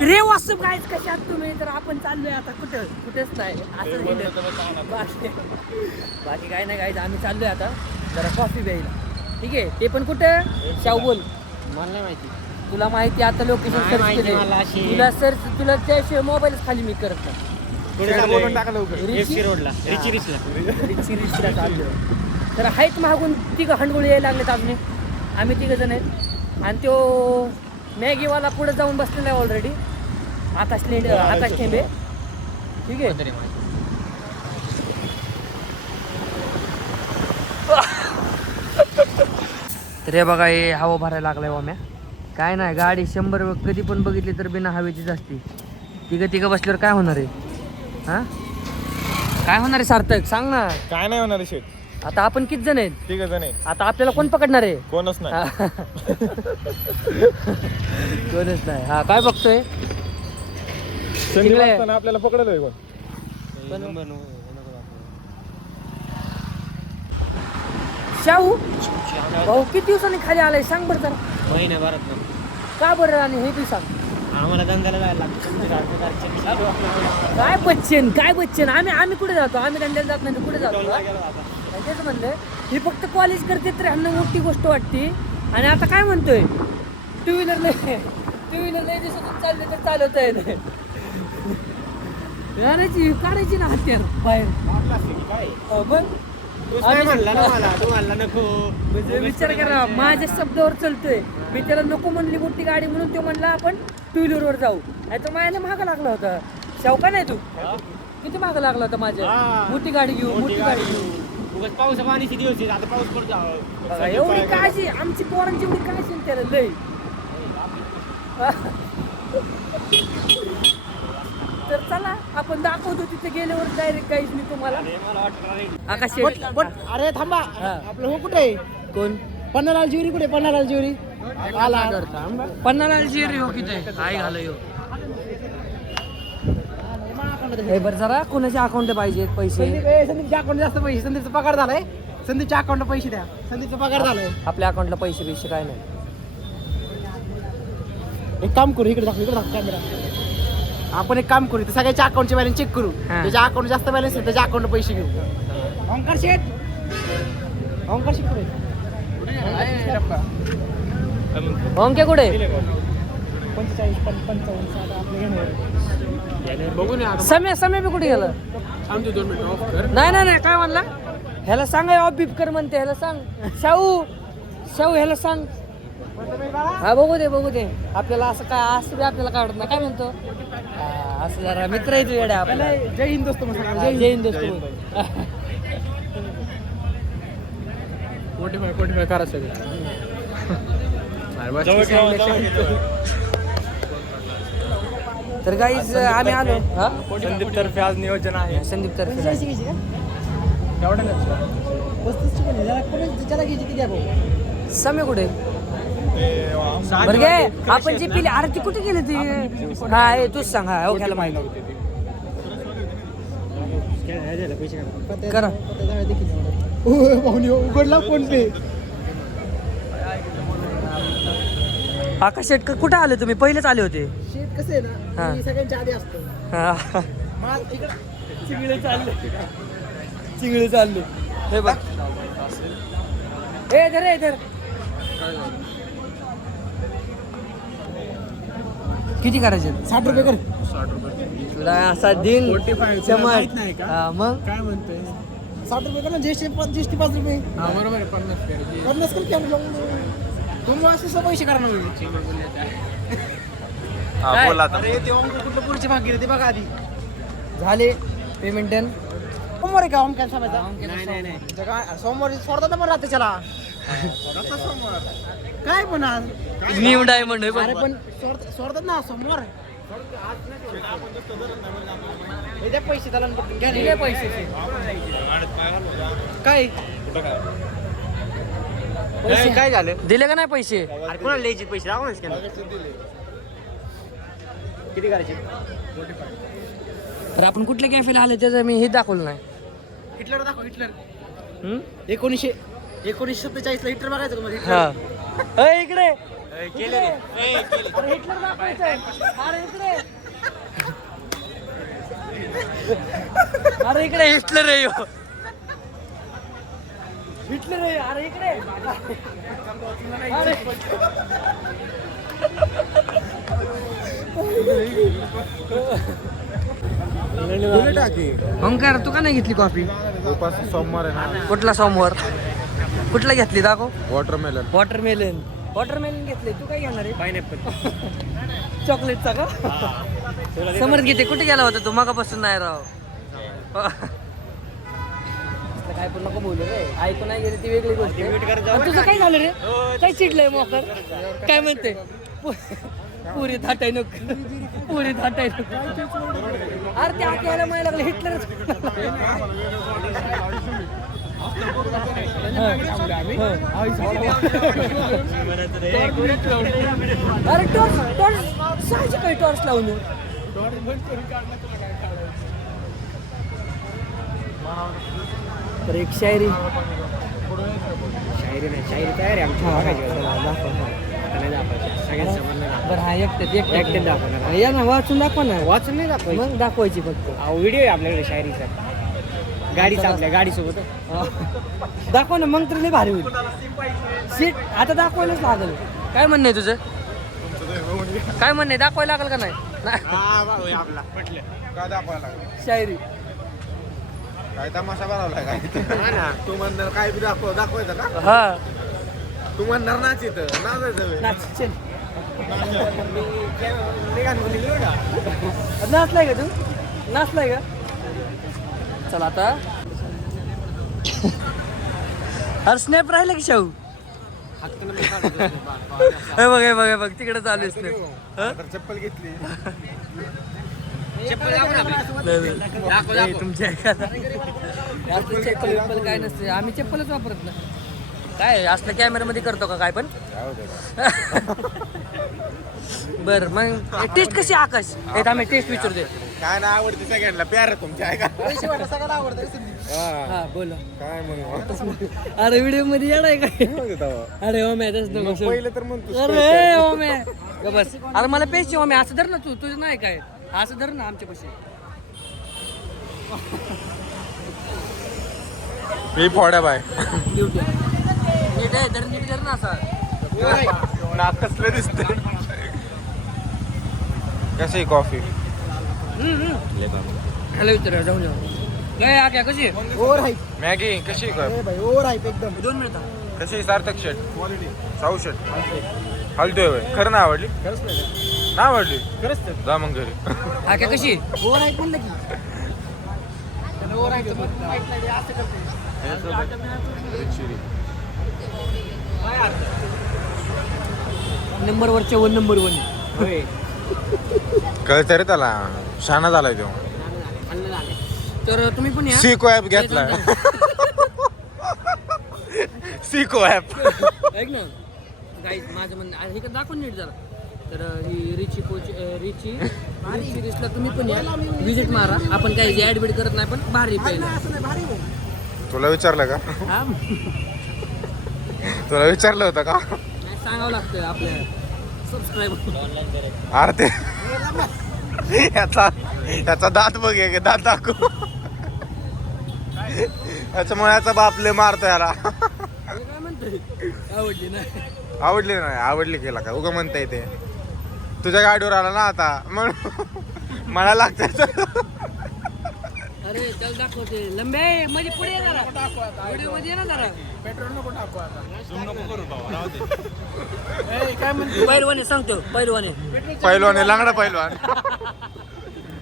रे वासप गायच कशा आहात तुम्ही? तर आपण चाललोय आता कुठेच नाही असं बाकी काय नाही गायच. आम्ही चाललोय आता जरा कॉफी प्यायला. ठीक आहे, ते पण कुठं शाहू बोल. मला नाही माहिती. तुला माहिती आता लोकेशन सर्च केले तुला सर्च तुला त्याशिवाय मोबाईलच खाली मी करत नाही. रोडला रिचला चाललोय. तर हाईट मागून तिघं हंडगुळे यायला लागलेत अजून. आम्ही तिघं जण आहेत आणि तो मॅगीवाला पुढे जाऊन बसलेला आहे ऑलरेडी. आताच ठेंबे. ठीक आहे. तर हे बघा, हे हवा भरायला लागलाय वाम्या. काय नाही, गाडी 100 कधी पण बघितली तर बिना हवेचीच असते. तिघं बसल्यावर काय होणार आहे? हा, काय होणार आहे सार्थक? सांग ना. काय नाही होणार शेट. आता आपण किती जण आहेत? 3 जण आहे. आता आपल्याला कोण पकडणार आहे? कोणच नाही. कोणच नाही. हा, काय बघतोय? संधी असताना आपल्याला पकडलं कोण? शाहू भाऊ किती दिवसांनी खाली आलाय सांग बरं जरा. महिन्याभरात ना. का बरं? आणि हे बी सांग. आम्हाला धंद्याला जायला लागतं. काय बच्चन आम्ही कुठे जातो? आम्ही धंद्याला जात नाही, कुठे जातो? तेच म्हणलं, हे फक्त कॉलेज करते तर ह्यांना मोठी गोष्ट वाटते. आणि आता काय म्हणतोय, टू व्हीलर नाही दिवसातून चालले तर चालवत आहे. काढायची ना हत्यार बाहेर. म्हणजे विचार करा, माझ्या शब्दावर चलतोय मी. त्याला नको म्हणली मोठी गाडी म्हणून तो म्हणला आपण 2 व्हीलरवर जाऊ. नाही तर माझ्याने महाग लागला होता. शावका नाही तू किती महाग लागला होता माझ्या. मोठी गाडी घेऊ. पाऊस पाणीचे दिवस आता पाऊस पडतो. एवढी काळजी आमची पोरांची, एवढी काळजी त्याला लय. तर चला आपण दाखवतो तिथे गेल्यावर डायरेक्ट काहीच मी तुम्हाला. आकाश अरे थांबा, आपलं हो कुठे आहे? कोण? पन्नालाल ज्युरी कुठे? पन्नालाल ज्युरी आला. पन्नालाल जेरी हो किती काय घालय हो. हे बरं, जरा कोणाच्या अकाउंट पाहिजेत पैसे? संदीपच्या अकाउंट जास्त पैसे. संदीपचा पगार झालाय. संदीपच्या अकाउंटला पैसे द्या. संदीपचा पगार झालाय. आपल्या अकाउंटला पैसे काय नाही. एक काम करू, इकडे दाखव कॅमेरा. आपण एक काम करू, सगळ्याच्या अकाउंटचे बॅलन्स चेक करू. त्याच्या अकाउंट जास्त बॅलन्स आहे त्याच्या अकाउंटला पैसे घेऊ. ओंकार शेठ कुठे? ओंके कुठे? 45-55 समय बी कुठे गेलं? नाही काय म्हणला? ह्याला सांग ऑफ बीप कर म्हणते. ह्याला सांग शाहू ह्याला सांग. हा, बघू दे आपल्याला असं काय असं बी आपल्याला काय वाटत नाही. काय म्हणतो? असं जरा मित्र आहे तू येड्या आपल्याला. जय हिंद दोस्त. जय हिंद दोस्त. 45 करा सगळं. तर गाईज आम्ही आलो. संदीप तर्फे आज नियोजन आहे. संदीप तर्फे समय कुठे? बरं गे, आपण जी पिली आरती कुठे गेली ती? हा, तूच सांग. हा, घ्यायला माहिती करा. उघडला फोन पे. आकाश शेट कुठे आले तुम्ही? पहिलेच आले होते. शेत कसं आहे ना, मी सगळ्यांच्या आधी असतो. चिंगळे चालले. हे बघ, हे धर किती करायचे? 60 रुपये कर. तुला असा दिन मग काय म्हणतोय? 60 रुपये कर ना. ज्येष्ठ 5 रुपये. बरोबर आहे. 50 कर. तुम्ही असे पैसे करा ना. बोला आता. अरे ते कुठलं पुढची भाग गेले ते बघा आधी. झाले पेमेंट डन. सोमवार आहे का? ओम कॅन्सल नाही. सोमवारी सोडतात पण राहते त्याला. काय पण आज न्यू डायमंड आहे. अरे पण सोडतात ना सोमवार. द्या पैसे त्याला. दिले पैसे. काय झालं? दिले का नाही पैसे? अरे कोणाला द्यायचे पैसे? दाखव ना. किती करायचे? तर आपण कुठल्या कॅफेला आले त्याचं मी हे दाखवलं नाही. हिटलर दाखव. हिटलर 1947 ला हिटलर बघायचं का? हा, इकडे केले. हिटलर दाखवायचं. अरे इकडे अरे इकडे हिटलर आहे ह्यो. हिटलर आहे अरे इकडे अरे. ओंकार तू का नाही घेतली कॉफी? सोमवार आहे ना. कुठला सोमवार? कुठला घेतली दाखव. वॉटरमेलन. वॉटरमेलन. वॉटरमेलन घेतले. तू काय घेणार आहे? पायनॅपल. चॉकलेटचा का? समर्थ घेते. कुठे गेला होता तू? मगापासून नाही राव. काय पण नको बोलू रे. ऐकू नाही गेली ती वेगळी गोष्ट आहे. तुझं काय झालं रे? काय चिडलंय मोकर? काय म्हणते? पुरी थाटाय नको. पुरी थाटाय नको. अरे ते आख्याला माहिती लागलं हिटलरच. अरे टॉर्च टॉर्च साहजिक काही टॉर्च लावून. तर एक शायरी नाही शायरी तयार आहे बरं हा एकट्यात दाखवणार. या ना वाचून दाखवा ना. वाचून नाही दाखव मग दाखवायची फक्त. व्हिडिओ आहे आपल्याकडे शायरीचा गाडीचा आपल्या गाडीसोबत दाखव ना मग तरी भारी होईल. सीट आता दाखवायलाच लागेल. काय म्हणणं आहे तुझं? काय म्हणणं आहे? दाखवायला लागेल का नाही? काय दाखवायला लागलं? शायरी काय तमाशा बनवलाय काय? तू म्हणणार काय बी दाखवायचं का? हा तू म्हणणार नाच इथं नाचशील. नाचलाय का तू? नाचलाय का? चला आता. अरे स्नॅप राहिला की शाहू? हे बघ हे बघ हे बघ तिकडे चालू आहे स्नॅप. चप्पल घेतली. तुमच्या चप्पल काय नसते. आम्ही चप्पलच वापरत ना. काय असलं कॅमेरामध्ये करतो का काय पण? बर मग टेस्ट कशी आकाश? आम्ही टेस्ट विचारते. काय ना आवडते सगळ्यांना प्यार तुमच्या आहे का? सगळ्याला आवडतं. हा बोला. काय म्हणू? अरे व्हिडिओ मध्ये येणार काय? अरे हो मॅच पहिलं तर म्हणतो. अरे हो मॅ बस. अरे मला पेशी हो मॅ असं धर ना. तू तुझं नाही काय असं धर ना आमच्या पैसे. मी फोड्या बाय नीट आहे तर नीट धर ना असं. नाक कसलं दिसतंय. कशी कॉफी? हॅलो विचार जाऊन जाऊ. काय आक्या कशी? Over hype. मॅगी कशी काय? भाई ओव्हर हाईप एकदम. 2 मिनिटं. कशी? सार्थक शर्ट साऊ शर्ट हलतोय बाय. खरं ना आवडली? ना आवडली? खरंच जा मग घरी. आक्या कशी? ओव्हर हाईप म्हणलं की ओव्हर हाईप माहित नाही असं करते. नंबर वरच्या 1 नंबर 1. कळतं रे त्याला. शहाणा झालाय तो. तर तुम्ही पण या. सिको ऍप घेतलाय. सिको ऍप. ऐक ना गाईज माझं म्हणणं हे दाखवून नीट जरा. तर ही रिची कोच रिची सिरीजला तुम्ही पण या व्हिजिट मारा. आपण काही ॲड बीड करत नाही पण भारी पहिलं. तुला विचारलं का? हा तुला विचारलं होतं का? नाही सांगावं लागतं आपल्या सबस्क्राईबर. अरे ते याचा दात बघ आहे. दात दाखव. त्याच्यामुळे याचा बाप लय मारतो याला. काय म्हणतोय? आवडली नाही. आवडली नाही आवडली केला का उगा म्हणता येते. तुझ्या गाडीवर आला ना आता म्हणून मला लागतं. अरे चल दाखवते लंबे मध्ये पुढे ये जरा. व्हिडिओ मध्ये ये ना जरा. पेट्रोल नको टाकू आता. पैलवान सांगतो पैलवान आहे. पैलवान आहे. लांगडा पैलवान.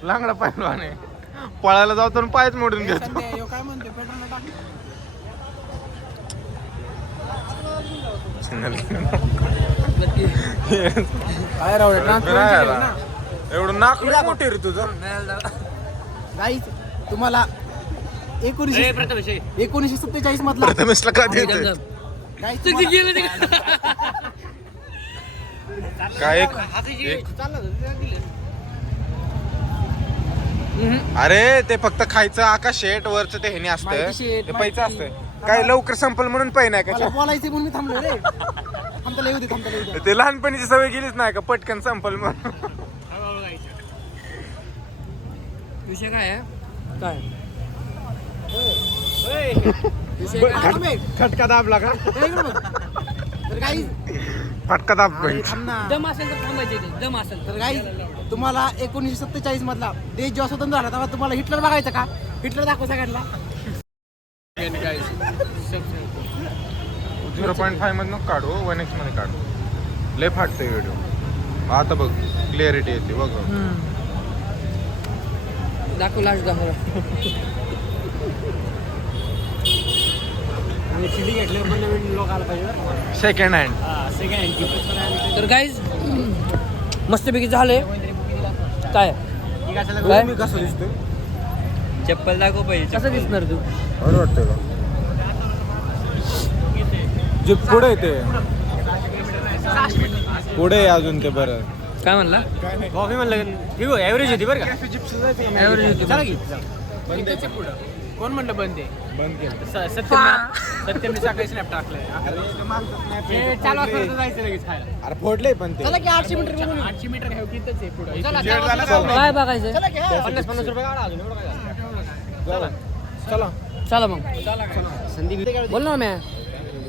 लांगडा पैलवान आहे. पळायला जाऊ तर पायच मोडून घेतो. काय म्हणते पेट्रोल टाक. काय राव एवढं नाक मोठे रे तुझं. गाईज तुम्हाला 1947 मधला प्रथमेशला का देतोय? काय अरे ते फक्त खायचं आकाश शेट वरच ते हेने असतं. ते पैचं असतं. काय लवकर संपल म्हणून पै नाही का? बोलायचं म्हणून मी थांबलो रे. थांबता येऊ दे. ते लहानपणीची सवय गेलीच नाही का पटकन संपल म्हणून. विषय काय आहे काय खटका दाबला का तर काही फटका दाब पाहिजे. दम असेल तर थांबायचे ते, दम असेल तर काही तुम्हाला 1947 मधला देश जेव्हा स्वतंत्र झाला तेव्हा तुम्हाला हिटलर बघायचा का? हिटलर दाखव सगळ्यांना. 0.5 मधनं काढू 1x मध्ये काढू. लय फाटतोय व्हिडिओ. आता बघ क्लिअरिटी येते बघ. दाखव लास्ट दाखव. आणि सीडी घेतल्यावर पण नवीन लोक आला पाहिजे. Second hand. Second hand. तर गाईज मस्तपैकी झालंय. काय काय? मी कसं दिसतोय? चप्पल दाखव पाहिजे. कसं दिसणार तू? बरं वाटतंय का? जे पुढे ते पुढे आहे अजून ते बरं. काय म्हणला? कॉफी म्हणलं ॲव्हरेज होती बरं का? ॲव्हरेज होती. चला की कोण म्हणलं बंद आहे? बंद केलं. सत्यमने सकाळी स्नॅप टाकलंय. 4 वाजता जायचं लगेच खायला. अरे फोडले पण ते. चला की 800 मीटर 800 मीटर घ्याव की इथंच आहे पुढे. काय बघायचं? 50 रुपये काढा अजून एवढं काय. चला चला मग संदीप बोल ना म्या.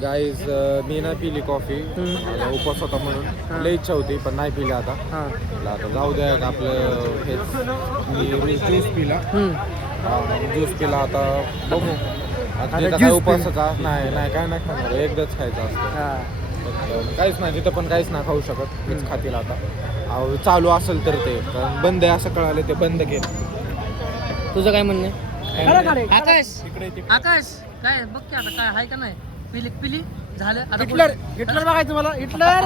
गाईज मी नाही पिली कॉफी. उपवास होता म्हणून लई इच्छा होती पण नाही पिली आता. म्हटलं आता जाऊ द्या आपलं हेच. मी ज्यूस पिला. ज्यूस पिला आता बघू. आता तिथं काय उपवासाचा नाही नाही काय नाही खाणार. एकदाच खायचं असतं. काहीच नाही तिथं पण काहीच नाही खाऊ शकत. मीच खातील आता. चालू असेल तर ते कारण बंद आहे असं कळालं ते बंद केलं. तुझं काय म्हणणं आहे? आकाश आकाश काय बघ की आता काय आहे का नाही? पिली झालं आता. हिटलर हिटलर बघायचं मला. हिटलर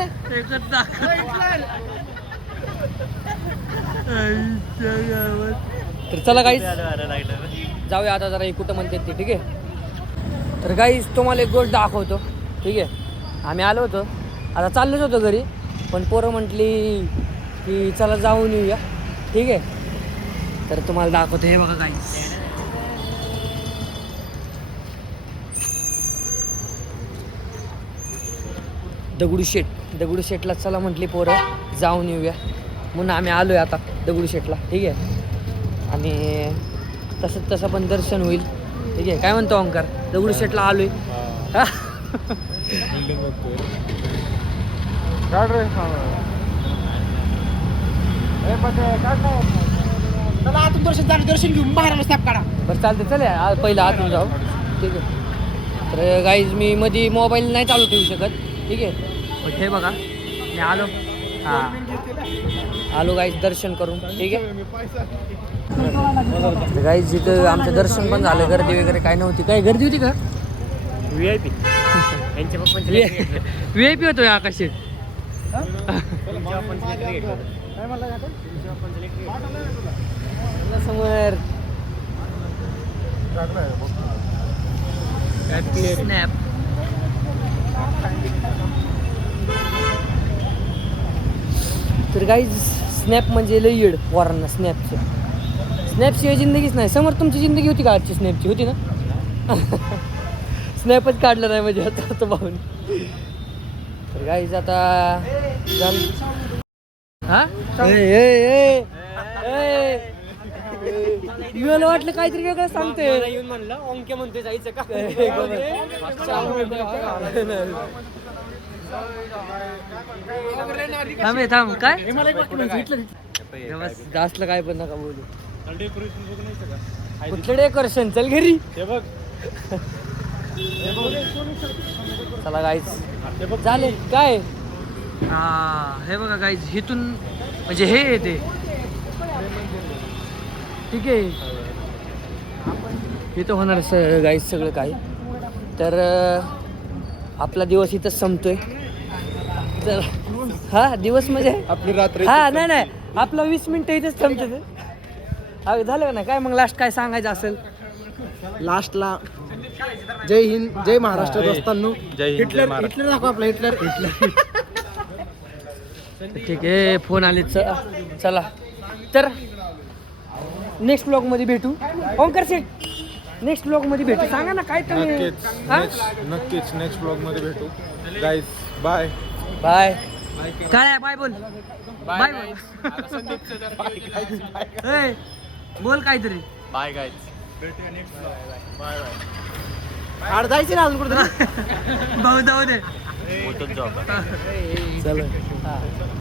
तर चला गाईज जाऊया आता जरा कुठं म्हणते ते. ठीक आहे. तर गाईज तुम्हाला एक गोष्ट दाखवतो. ठीक आहे. आम्ही आलो होतो आता चाललोच होतो घरी पण पोरं म्हटली की चला जाऊन येऊया. ठीक आहे. तर तुम्हाला दाखवतो. हे बघा गाईज दगडूशेठला चला म्हटली पोरं जाऊन येऊया म्हणून आम्ही आलोय आता दगडूशेठला. ठीक आहे. आणि तसं पण दर्शन होईल. ठीक आहे. काय म्हणतो ओंकार? दगडूशेठला आलोय. चला आतून दर्शन झालं. दर्शन घेऊन बाहेर स्नॅप काढा. बरं चालतं. चल पहिलं आतून जाऊ. ठीक आहे. तर गाईज मी मध्ये मोबाईल नाही चालू ठेवू शकत. ठीक आहे. पण हे बघा मी आलो. आलो गाईज दर्शन करून. ठीक आहे. गाईज इथं आमचं दर्शन पण झालं. गर्दी वगैरे काय नव्हती. काय गर्दी होती का? VIP VIP होतोय आकाश. समोर स्नॅप. तर गाईज स्नॅप म्हणजे लई येड पोरांना. स्नॅपशिवाय जिंदगीच नाही. समोर तुमची जिंदगी होती का आजची? स्नॅपची होती ना? स्नॅपच काढलं नाही म्हणजे आता पाहून. तर गाईज आता हा मला वाटलं काहीतरी वेगळं सांगते. येऊन म्हणलं ओंके म्हणते जायचं का? थांब काय जास्त काय पण नका बोलू. कुठलं डेकोरेशन? चल घरी. चला गाईज झाले काय. हे बघा गाईज इथून म्हणजे हे येते. ठीक आहे. इथं होणार गाईज सगळं काही. तर आपला दिवस इथंच संपतोय. तर हा दिवस म्हणजे आपली रात्र. हा नाही आपला 20 मिनिटं इथेच थांबते. झालं का नाही? काय मग लास्ट काय सांगायचं असेल? लास्टला जय हिंद जय महाराष्ट्र दोस्तांनो. जय हिंद, जय हिटलर महाराष्ट्र. दाखव आपला. हिटलर ठीक आहे. फोन आले. चला तर नेक्स्ट ब्लॉग मध्ये भेटू. ओंकार शेठ नेक्स्ट ब्लॉग मध्ये भेटू. सांगा ना काय तुम्ही. नक्कीच नेक्स्ट ब्लॉग मध्ये भेटू. Guys bye bye. काय आहे? बाय बोल. बाय बोल. बोल काहीतरी. Bye guys. अरे जायचं ना अजून कुठं भाऊ जाऊ दे चला